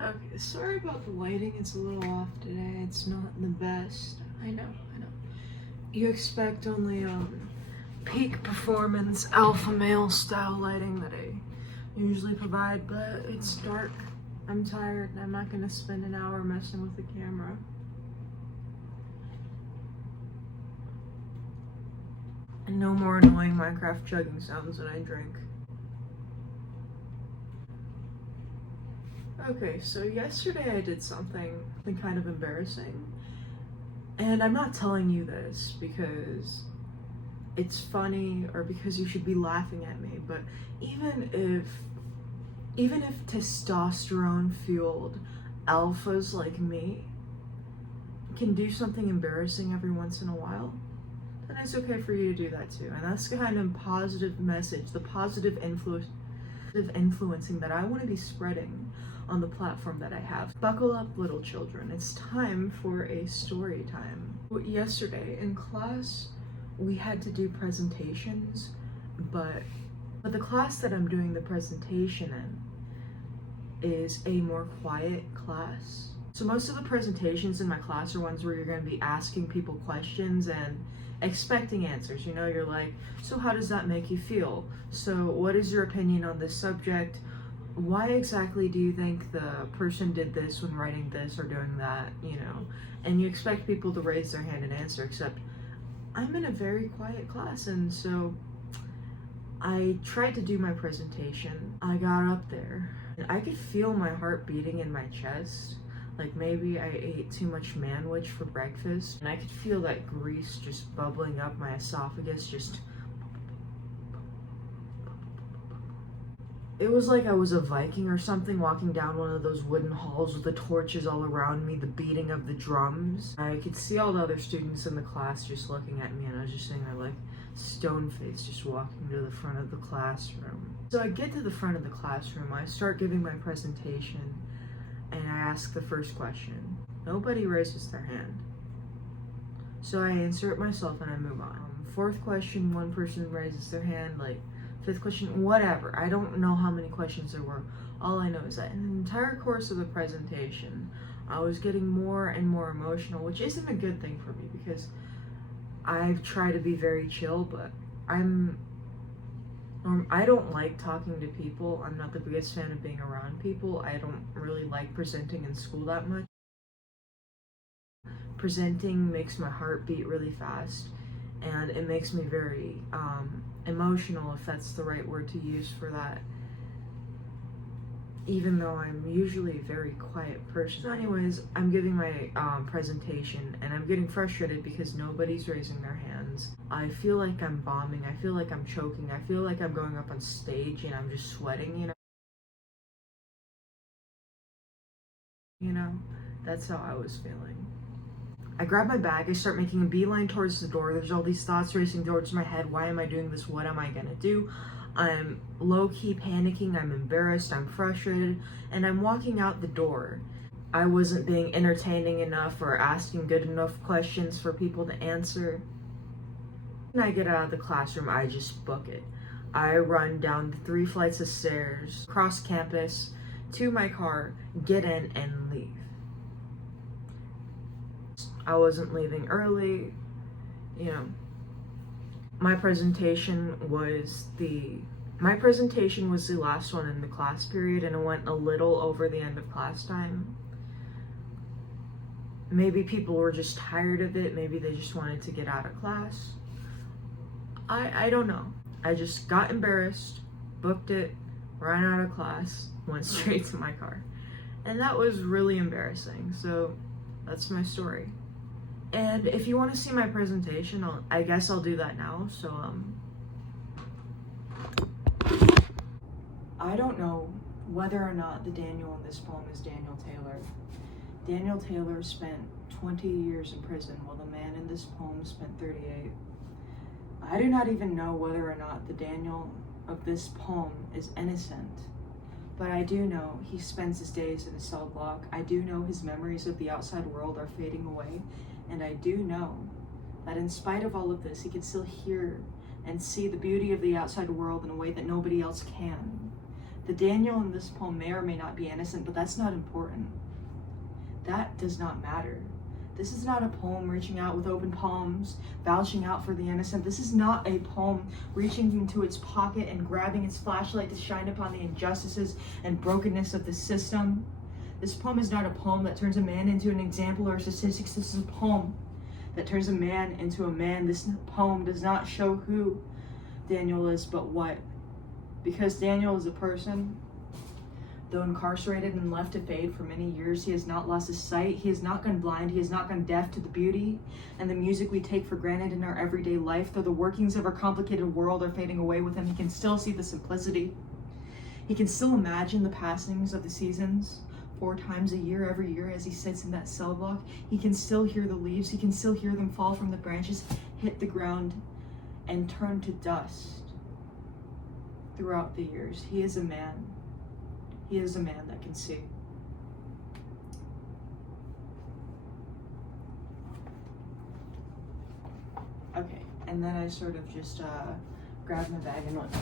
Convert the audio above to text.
Okay, sorry about the lighting, it's a little off today. It's not the best. I know. You expect only peak performance alpha male style lighting that I usually provide, but it's dark. I'm tired and I'm not gonna spend an hour messing with the camera. And no more annoying Minecraft chugging sounds when I drink. Okay, so yesterday I did something kind of embarrassing. And I'm not telling you this because it's funny or because you should be laughing at me, but even if testosterone fueled alphas like me can do something embarrassing every once in a while, then it's okay for you to do that too. And that's the kind of positive message, the positive influencing that I want to be spreading on the platform that I have. Buckle up, little children. It's time for a story time. Yesterday in class, we had to do presentations, but the class that I'm doing the presentation in is a more quiet class. So most of the presentations in my class are ones where you're going to be asking people questions and expecting answers. You know, you're like, so how does that make you feel? So what is your opinion on this subject? Why exactly do you think the person did this when writing this or doing that, you know? And you expect people to raise their hand and answer, except I'm in a very quiet class, and so I tried to do my presentation. I got up there, and I could feel my heart beating in my chest. Like maybe I ate too much manwich for breakfast, and I could feel that grease just bubbling up my esophagus, just... It was like I was a Viking or something walking down one of those wooden halls with the torches all around me, the beating of the drums. I could see all the other students in the class just looking at me, and I was just sitting there like stone-faced, just walking to the front of the classroom. So I get to the front of the classroom, I start giving my presentation, and I ask the first question. Nobody raises their hand. So I answer it myself and I move on. Fourth question, one person raises their hand, like fifth question, whatever. I don't know how many questions there were. All I know is that in the entire course of the presentation, I was getting more and more emotional, which isn't a good thing for me because I've tried to be very chill, but I don't like talking to people. I'm not the biggest fan of being around people. I don't really like presenting in school that much. Presenting makes my heart beat really fast, and it makes me very emotional, if that's the right word to use for that, even though I'm usually a very quiet person. So anyways, I'm giving my presentation, and I'm getting frustrated because nobody's raising their hands. I feel like I'm bombing, I feel like I'm choking, I feel like I'm going up on stage and I'm just sweating, you know? That's how I was feeling. I grab my bag, I start making a beeline towards the door. There's all these thoughts racing towards my head. Why am I doing this? What am I gonna do? I'm low-key panicking, I'm embarrassed, I'm frustrated, and I'm walking out the door. I wasn't being entertaining enough or asking good enough questions for people to answer. When I get out of the classroom, I just book it. I run down the 3 flights of stairs, across campus, to my car, get in, and leave. I wasn't leaving early, you know. My presentation was the last one in the class period, and it went a little over the end of class time. Maybe people were just tired of it, maybe they just wanted to get out of class. I don't know. I just got embarrassed, booked it, ran out of class, went straight to my car. And that was really embarrassing, so that's my story. And if you want to see my presentation, I guess I'll do that now. So, I don't know whether or not the Daniel in this poem is Daniel Taylor. Daniel Taylor spent 20 years in prison, while the man in this poem spent 38. I do not even know whether or not the Daniel of this poem is innocent, but I do know he spends his days in a cell block. I do know his memories of the outside world are fading away. And I do know that in spite of all of this, he can still hear and see the beauty of the outside world in a way that nobody else can. The Daniel in this poem may or may not be innocent, but that's not important. That does not matter. This is not a poem reaching out with open palms, vouching out for the innocent. This is not a poem reaching into its pocket and grabbing its flashlight to shine upon the injustices and brokenness of the system. This poem is not a poem that turns a man into an example or statistics. This is a poem that turns a man into a man. This poem does not show who Daniel is, but what. Because Daniel is a person. Though incarcerated and left to fade for many years, he has not lost his sight. He has not gone blind. He has not gone deaf to the beauty and the music we take for granted in our everyday life. Though the workings of our complicated world are fading away with him, he can still see the simplicity. He can still imagine the passings of the seasons 4 times a year, every year, as he sits in that cell block. He can still hear the leaves. He can still hear them fall from the branches, hit the ground, and turn to dust throughout the years. He is a man. He is a man that can see. Okay, and then I sort of just grabbed my bag and went.